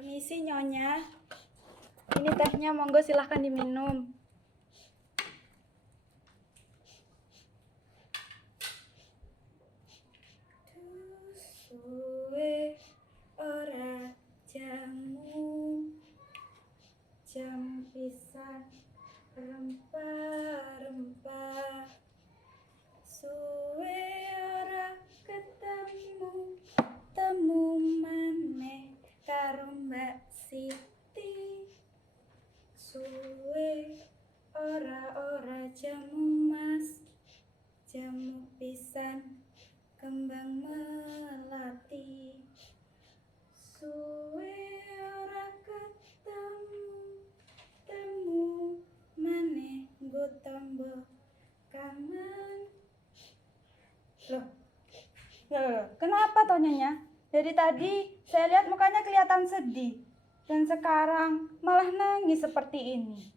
Permisi Nyonya, ini tehnya, monggo silahkan diminum. Suwe ora jamu, jam pisan rempah-rempah. Suwe ora ketemu, temu maneh karo Mbak Siti. Suwe ora jamu mas, jamu pisan kembang melati. Suwe ora ketemu, temu maneh nggo tambah kangen. Loh, kenapa toh Nyonya? Dari tadi saya lihat mukanya kelihatan sedih, dan sekarang malah nangis seperti ini.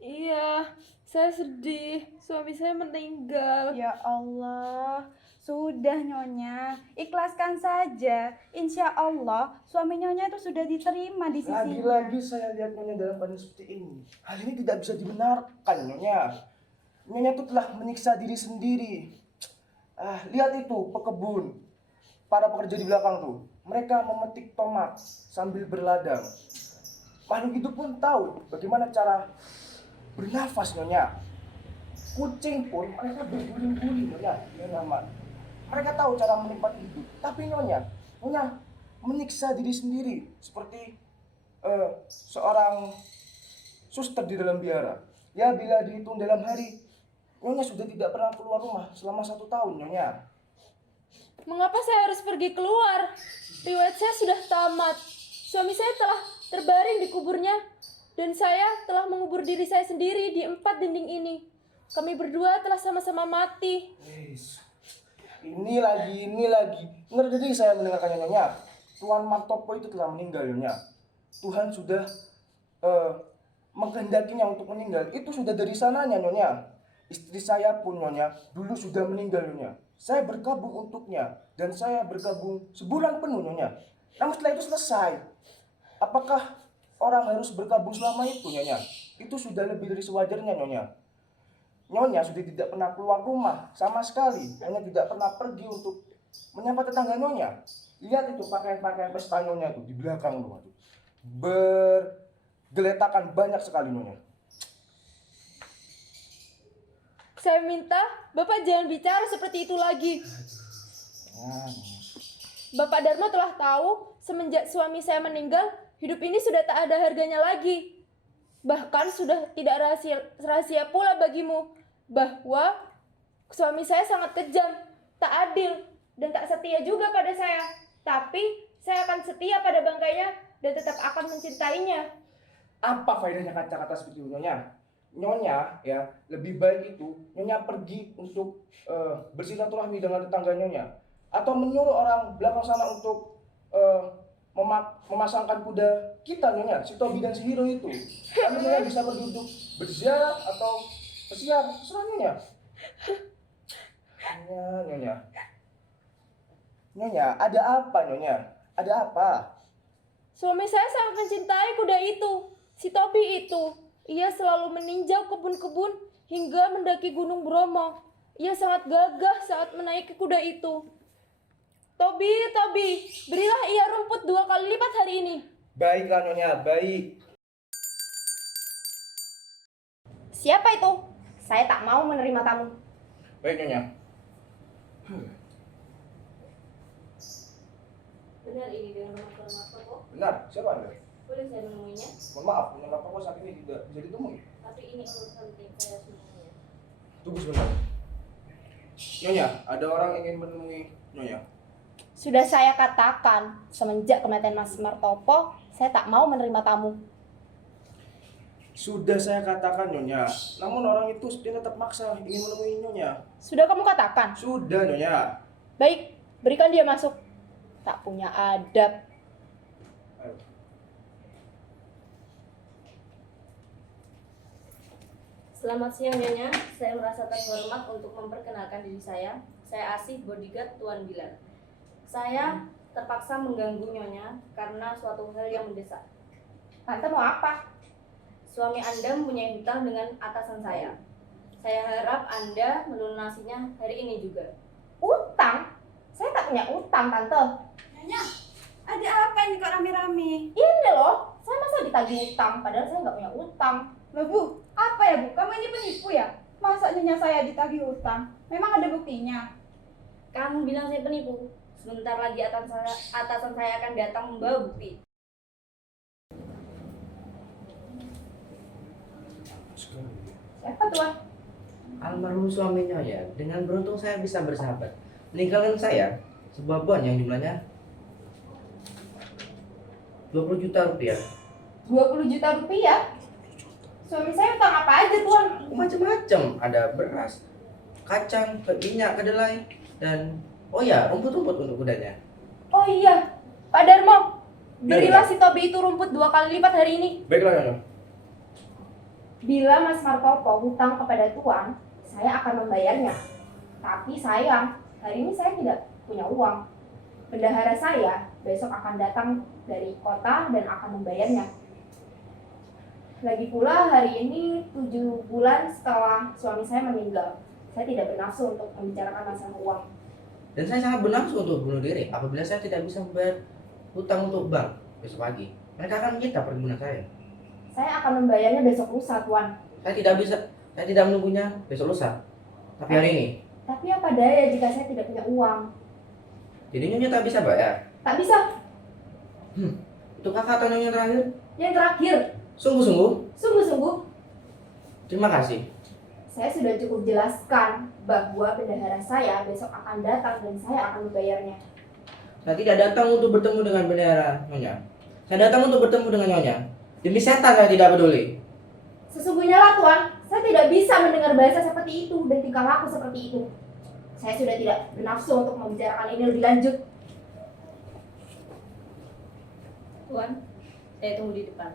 Iya, saya sedih. Suami saya meninggal. Ya Allah, sudah Nyonya, ikhlaskan saja. Insya Allah suami Nyonya itu sudah diterima di sisinya. Lagi-lagi saya lihat Nyonya dalam keadaan seperti ini. Hal ini tidak bisa dibenarkan Nyonya. Nyonya itu telah menyiksa diri sendiri. Lihat itu pekebun. Para pekerja di belakang tuh. Mereka memetik tomat sambil berladang. Makhluk itu pun tahu bagaimana cara bernafas Nyonya. Kucing pun mereka berguling-guling Nyonya. Mereka tahu cara menikmati hidup. Tapi Nyonya menyiksa diri sendiri seperti seorang suster di dalam biara. Ya, bila dihitung dalam hari, Nyonya sudah tidak pernah keluar rumah selama 1 tahun Nyonya. Mengapa saya harus pergi keluar? Riwayat saya sudah tamat. Suami saya telah terbaring di kuburnya, dan saya telah mengubur diri saya sendiri di 4 dinding ini. Kami berdua telah sama-sama mati. Ini lagi. Ngeri saya mendengarkannya Nyonya. Tuan Martopo itu telah meninggal Nyonya. Tuhan sudah mengkehendakinya untuk meninggal. Itu sudah dari sananya Nyonya. Istri saya pun Nyonya dulu sudah meninggal Nyonya. Saya berkabung untuknya, dan saya berkabung sebulan penuh Nyonya. Namun setelah itu selesai. Apakah orang harus berkabung selama itu Nyonya? Itu sudah lebih dari sewajarnya Nyonya. Nyonya sudah tidak pernah keluar rumah sama sekali. Nyonya tidak pernah pergi untuk menyapa tetangga Nyonya. Lihat itu pakaian-pakaian pesta Nyonya tuh di belakang rumah tuh. Bergeletakan banyak sekali Nyonya. Saya minta Bapak jangan bicara seperti itu lagi. Bapak Darmo telah tahu semenjak suami saya meninggal, hidup ini sudah tak ada harganya lagi. Bahkan sudah tidak rahasia pula bagimu bahwa suami saya sangat kejam, tak adil, dan tak setia juga pada saya. Tapi saya akan setia pada bangkainya dan tetap akan mencintainya. Apa faedahnya kata-kata seperti itu Nyonya? Nyonya ya lebih baik itu Nyonya pergi untuk bersilaturahmi dengan tetangga Nyonya, atau menyuruh orang belakang sana untuk memasangkan kuda kita Nyonya, si Tobi dan si Hiro itu. Lalu Nyonya bisa pergi untuk berziarah atau pesiar, terserah Nyonya. Nyonya, ada apa Nyonya? Ada apa? Suami saya sangat mencintai kuda itu, si Tobi itu. Ia selalu meninjau kebun-kebun hingga mendaki Gunung Bromo. Ia sangat gagah saat menaiki kuda itu. Tobi, berilah ia rumput 2 kali lipat hari ini. Baiklah Nyonya, baik. Siapa itu? Saya tak mau menerima tamu. Baik Nyonya. Benar ini dengan nomor Martopo? Benar, siapa Anda? Boleh saya menemuinya? Mohon maaf, Nyonya Martopo saat ini tidak bisa ditemui. Tapi ini urusan penting saya semuanya. Tunggu sebentar. Nyonya, ada orang ingin menemui Nyonya. Sudah saya katakan, semenjak kematian Mas Martopo, saya tak mau menerima tamu. Sudah saya katakan Nyonya, namun orang itu dia tetap maksa ingin menemui Nyonya. Sudah kamu katakan? Sudah Nyonya. Baik, berikan dia masuk. Tak punya adab. Ayo. Selamat siang Nyonya, saya merasa terhormat untuk memperkenalkan diri saya. Saya Asih, bodyguard Tuan Bilar. Saya terpaksa mengganggu Nyonya karena suatu hal yang mendesak. Tante mau apa? Suami Anda mempunyai hutang dengan atasan saya. Saya harap Anda melunasinya hari ini juga. Utang? Saya tak punya utang, Tante. Nyonya, ada apa ini kok rame-rame? Ini loh, saya masa ditagih utang, padahal saya nggak punya utang. Loh Bu, apa ya Bu? Kamu ini penipu ya? Masa nyonya saya ditagih hutang? Memang ada buktinya? Kamu bilang saya penipu. Sebentar lagi atasan saya akan datang membawa bukti. Siapa tuan? Almarhum suaminya ya, dengan beruntung saya bisa bersahabat. Meninggalkan saya sebuah bon yang jumlahnya 20 juta rupiah. 20 juta rupiah? Suami saya utang apa aja tuan? Macam-macam, ada beras, kacang, minyak, kedelai, dan oh ya, rumput-rumput untuk kudanya. Oh iya, Pak Darmo, berilah si Tobi itu rumput 2 kali lipat hari ini. Baiklah Nyonya. Bila Mas Martopo hutang kepada tuan, saya akan membayarnya. Tapi sayang, hari ini saya tidak punya uang. Bendahara saya besok akan datang dari kota dan akan membayarnya. Lagi pula hari ini 7 bulan setelah suami saya meninggal. Saya tidak bernafsu untuk membicarakan masalah uang. Dan saya sangat bernafsu untuk bunuh diri apabila saya tidak bisa membayar hutang untuk bank besok pagi. Mereka akan menyita perkebunan saya. Saya akan membayarnya besok lusa, tuan. Saya tidak menunggunya besok lusa. Tapi hari ini, Tapi apa daya jika saya tidak punya uang? jadi nyonya tak bisa bayar. Tak bisa. Untuk kakak atau nyonya terakhir, Yang terakhir, sungguh-sungguh, sungguh-sungguh, terima kasih. saya sudah cukup jelaskan bahwa bendahara saya besok akan datang dan saya akan membayarnya. Saya tidak datang untuk bertemu dengan bendahara nyonya. Saya datang untuk bertemu dengan nyonya. Demi setan saya tidak peduli. Sesungguhnya lah tuan, saya tidak bisa mendengar bahasa seperti itu dan tingkah laku seperti itu. Saya sudah tidak bernafsu untuk membicarakan ini lebih lanjut. Tuan, saya tunggu di depan.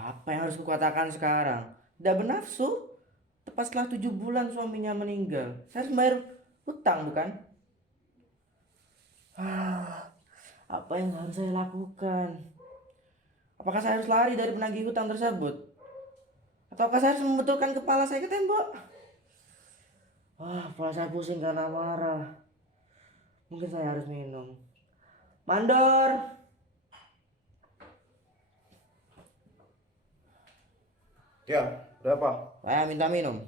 Apa yang harus kukatakan sekarang? Tidak bernafsu. Tepat setelah 7 bulan suaminya meninggal. Saya harus bayar hutang, bukan? Apa yang harus saya lakukan? Apakah saya harus lari dari penagih hutang tersebut? Ataukah saya harus membetulkan kepala saya ke tembok? Kepala saya pusing karena marah. Mungkin saya harus minum. Mandor! Ya, udah apa? Saya minta minum.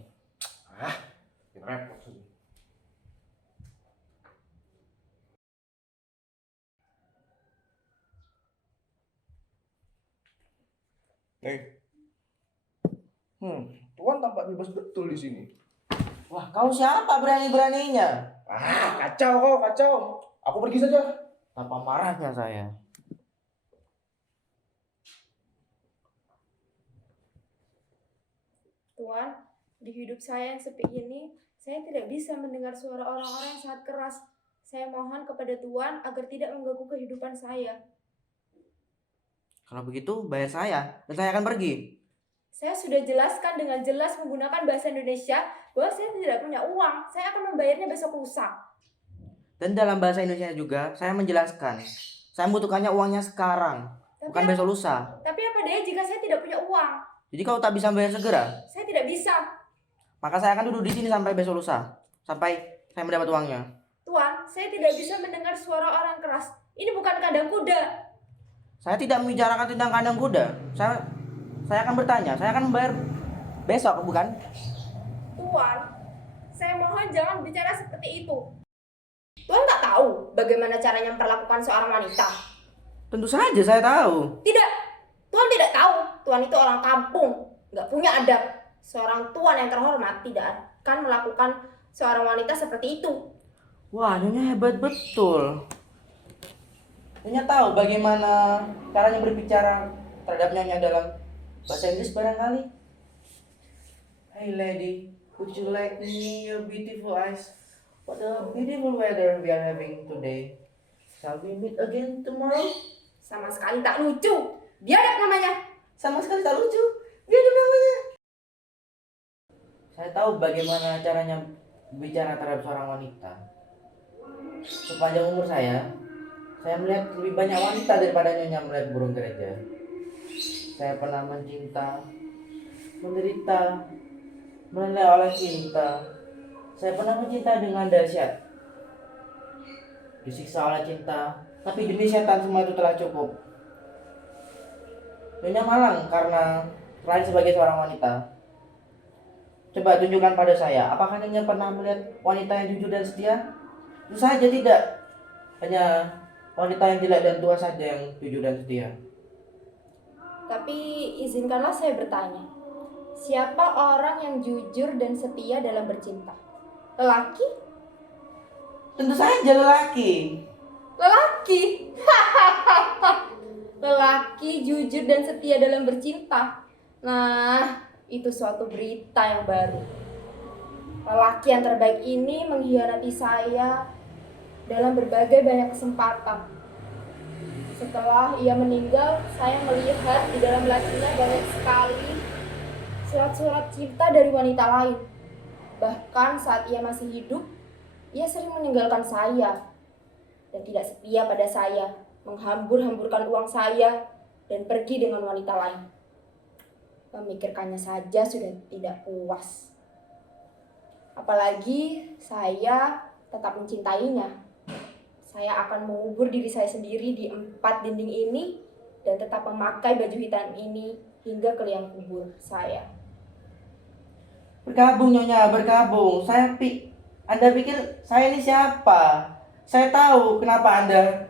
Bikin repot sih. Nih. Tuan tampak bebas betul di sini. Wah, kau siapa berani-beraninya? Kacau kau, kacau. Aku pergi saja. Tanpa marahnya saya. Tuan, di hidup saya yang sepi ini, saya tidak bisa mendengar suara orang-orang yang sangat keras. Saya mohon kepada Tuan agar tidak mengganggu kehidupan saya. Kalau begitu, bayar saya. Dan saya akan pergi. Saya sudah jelaskan dengan jelas menggunakan bahasa Indonesia bahwa saya tidak punya uang. Saya akan membayarnya besok lusa. Dan dalam bahasa Indonesia juga, saya menjelaskan. Saya membutuhkannya uangnya sekarang. Bukan besok lusa. Tapi apa daya jika saya tidak punya uang? Jadi kau tak bisa bayar segera. Saya tidak bisa. Maka saya akan duduk di sini sampai besok lusa. Sampai saya mendapat uangnya. Tuan, saya tidak bisa mendengar suara orang keras. Ini bukan kandang kuda. Saya tidak membicarakan tentang kandang kuda. Saya akan bertanya. Saya akan membayar besok, bukan? Tuan, saya mohon jangan bicara seperti itu. Tuan tak tahu bagaimana caranya memperlakukan seorang wanita? Tentu saja saya tahu. Tidak, Tuan tidak tahu. Tuan itu orang kampung, nggak punya adab. Seorang tuan yang terhormat tidak akan melakukan seorang wanita seperti itu. Wah, Nyonya hebat betul. Nyonya tahu bagaimana caranya berbicara terhadap Nyonya dalam bahasa Inggris barangkali? Hey lady, would you like me your beautiful eyes? What a beautiful weather we are having today. Shall we meet again tomorrow? Sama sekali tak lucu. Biadab namanya. Sama sekali tak lucu. Dia ada namanya. Saya tahu bagaimana caranya bicara terhadap seorang wanita. Sepanjang umur saya melihat lebih banyak wanita daripada nyonya melihat burung gereja. Saya pernah mencinta, menderita, menilai oleh cinta. Saya pernah mencinta dengan dahsyat, disiksa oleh cinta, tapi demi setan semua itu telah cukup. Nyonya malang karena selain sebagai seorang wanita. Coba tunjukkan pada saya, apakah Nyonya pernah melihat wanita yang jujur dan setia? Tentu saja tidak. Hanya wanita yang jelek dan tua saja yang jujur dan setia. Tapi izinkanlah saya bertanya. Siapa orang yang jujur dan setia dalam bercinta? Lelaki? Tentu saja lelaki. Lelaki? Lelaki jujur dan setia dalam bercinta. Nah, itu suatu berita yang baru. Lelaki yang terbaik ini mengkhianati saya dalam berbagai banyak kesempatan. Setelah ia meninggal, saya melihat di dalam lacinya banyak sekali surat-surat cinta dari wanita lain. Bahkan saat ia masih hidup, ia sering meninggalkan saya dan tidak setia pada saya, menghambur-hamburkan uang saya dan pergi dengan wanita lain. Memikirkannya saja sudah tidak puas. Apalagi saya tetap mencintainya. Saya akan mengubur diri saya sendiri di 4 dinding ini dan tetap memakai baju hitam ini hingga ke liang kubur saya. Berkabung Nyonya, berkabung. Anda pikir saya ini siapa? Saya tahu kenapa Anda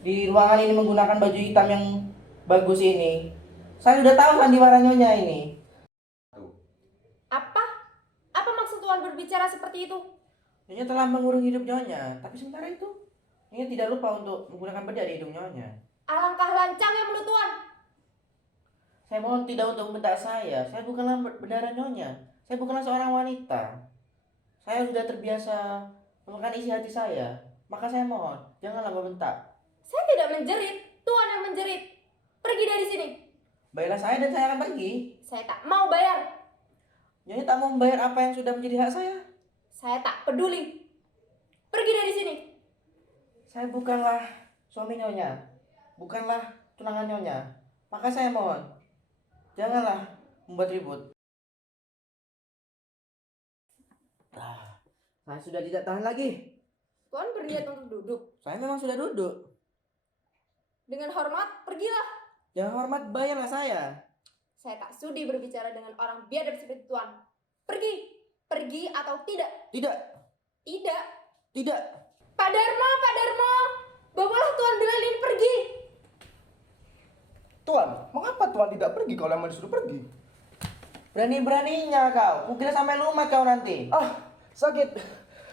di ruangan ini menggunakan baju hitam yang bagus ini. Saya sudah tahu sandiwara Nyonya ini. Apa? Apa maksud Tuhan berbicara seperti itu? Nyonya telah mengurung hidup Nyonya, tapi sementara itu Nyonya tidak lupa untuk menggunakan bedak di hidung Nyonya. Alangkah lancangnya mulut Tuhan. Saya mohon tidak untuk membentak saya. Saya bukanlah berdarah Nyonya. Saya bukanlah seorang wanita. Saya sudah terbiasa memakan isi hati saya. Maka saya mohon, janganlah membentak. Saya tidak menjerit, Tuhan yang menjerit. Pergi dari sini. Bayarlah saya dan saya akan pergi. Saya tak mau bayar. Nyonya tak mau membayar apa yang sudah menjadi hak saya. Saya tak peduli. Pergi dari sini. Saya bukanlah suami Nyonya. Bukanlah tunangan Nyonya. Maka saya mohon, janganlah membuat ribut. Saya sudah tidak tahan lagi. Tuhan berniat untuk duduk. Saya memang sudah duduk. Dengan hormat, pergilah. Jangan hormat, bayarlah saya. Saya tak sudi berbicara dengan orang biadab seperti Tuhan. Pergi. Pergi atau tidak? Tidak, Tidak. tidak. Pak Dharma, Pak Dharma. Bawalah Tuan Bilal ini pergi. Tuan, mengapa Tuan tidak pergi kalau yang disuruh pergi? Berani-beraninya kau. Kukira sampai lumat kau nanti. Ah, sakit.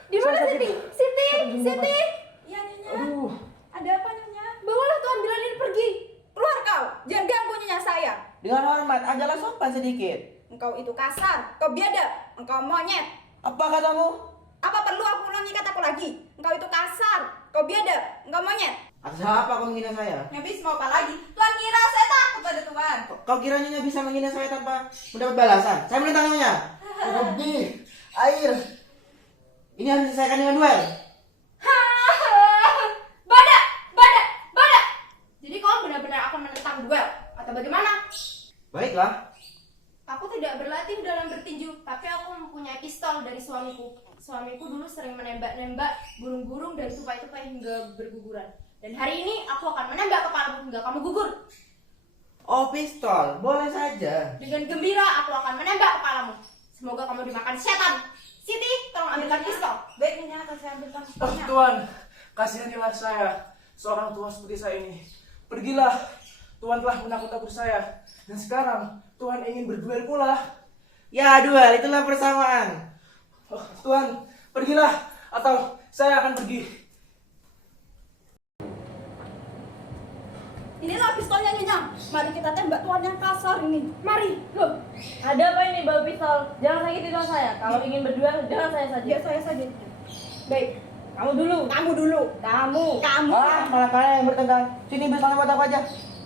Di mana Saya Siti? sakit. Siti, Aduh, Siti. Iya Nyonya. Aduh, Ada apa Nyonya? Bawalah Tuan Bilal ini pergi. Keluar kau, jangan ganggu Nyonya saya. Dengan hormat, ajalah sopan sedikit. Engkau itu kasar, kau biadab, engkau monyet. Apa katamu? Apa perlu aku ulangi kataku lagi? Engkau itu kasar, kau biadab, engkau monyet. Atas apa kau menghina saya? Habis mau apa lagi? Tuhan kira saya takut pada Tuhan. Kau kira Nyonya bisa menghina saya tanpa mendapat balasan? Saya menentang Nyonya. lebih air. Ini harus diselesaikan dengan duel. Badak, badak, badak. Jadi kau benar-benar akan menentang duel atau bagaimana? Baiklah. Aku tidak berlatih dalam bertinju, tapi aku mempunyai pistol dari suamiku. Suamiku dulu sering menembak-nembak burung-burung dan tupai-tupai hingga berguguran. Dan hari ini aku akan menembak kepalamu hingga kamu gugur. Oh, pistol. Boleh saja. Dengan gembira aku akan menembak kepalamu. Semoga kamu dimakan setan. Siti, tolong ambilkan pistol. Baik Nyonya, akan saya ambilkan Oh pistolnya. Tuan, kasihanilah saya, seorang tua seperti saya ini. Pergilah, Tuhan telah menakut-nakut saya. Dan sekarang, Tuhan ingin berduel pula. Ya, duel. Itulah persamaan. Oh, Tuhan, pergilah, atau saya akan pergi. Inilah pistolnya Nyonya. Mari kita tembak Tuhan yang kasar ini. Mari, loh. Ada apa ini bawa pistol? Jangan sakiti tuan saya. Kalau ingin berduel, jangan saya saja. Biar saya saja. Baik, Kamu dulu. Kamu. Ah, malah kalian yang bertengkar. Sini bersama buat aku aja.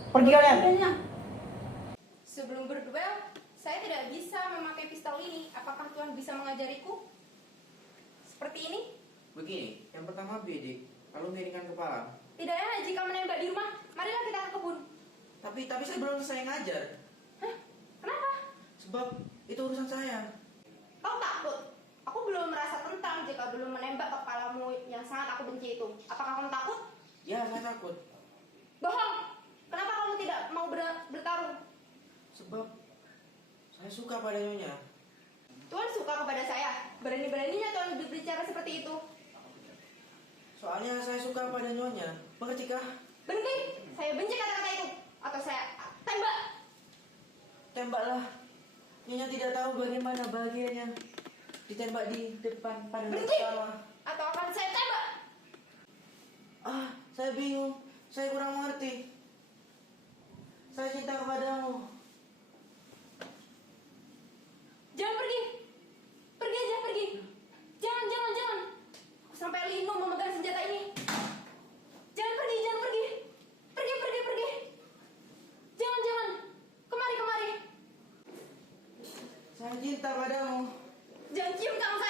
Pergi kalian. Udahnya. Sebelum berduel, saya tidak bisa memakai pistol ini. Apakah Tuhan bisa mengajariku? Seperti ini? Begini, yang pertama bidik, lalu miringkan kepala. Tidak enak jika menembak di rumah. Marilah kita ke kebun. Tapi saya belum selesai ngajar. Hah? Kenapa? Sebab itu urusan saya. Kau takut? Aku belum merasa tentang jika belum menembak kepalamu yang sangat aku benci itu. Apakah kamu takut? Ya, saya takut. Bohong! Kenapa kamu tidak mau bertarung? Sebab saya suka pada nyonya. Tuhan suka kepada saya. Berani-beraninya Tuhan berbicara seperti itu. Soalnya saya suka pada nyonya. Mengertikah? Berhenti! Saya benci kata-kata itu. Atau saya tembak. Tembaklah. Nyonya tidak tahu bagaimana bahagianya ditembak di depan pada Berhenti! kepala. Atau akan saya tembak. Ah, saya bingung. Saya kurang mengerti. Saya cinta kepadamu. Jangan pergi. Pergi aja, pergi. Jangan. Aku sampai linu memegang senjata ini. Jangan pergi. Pergi. Jangan. Kemari. Saya cinta padamu. Jangan cium tangan saya.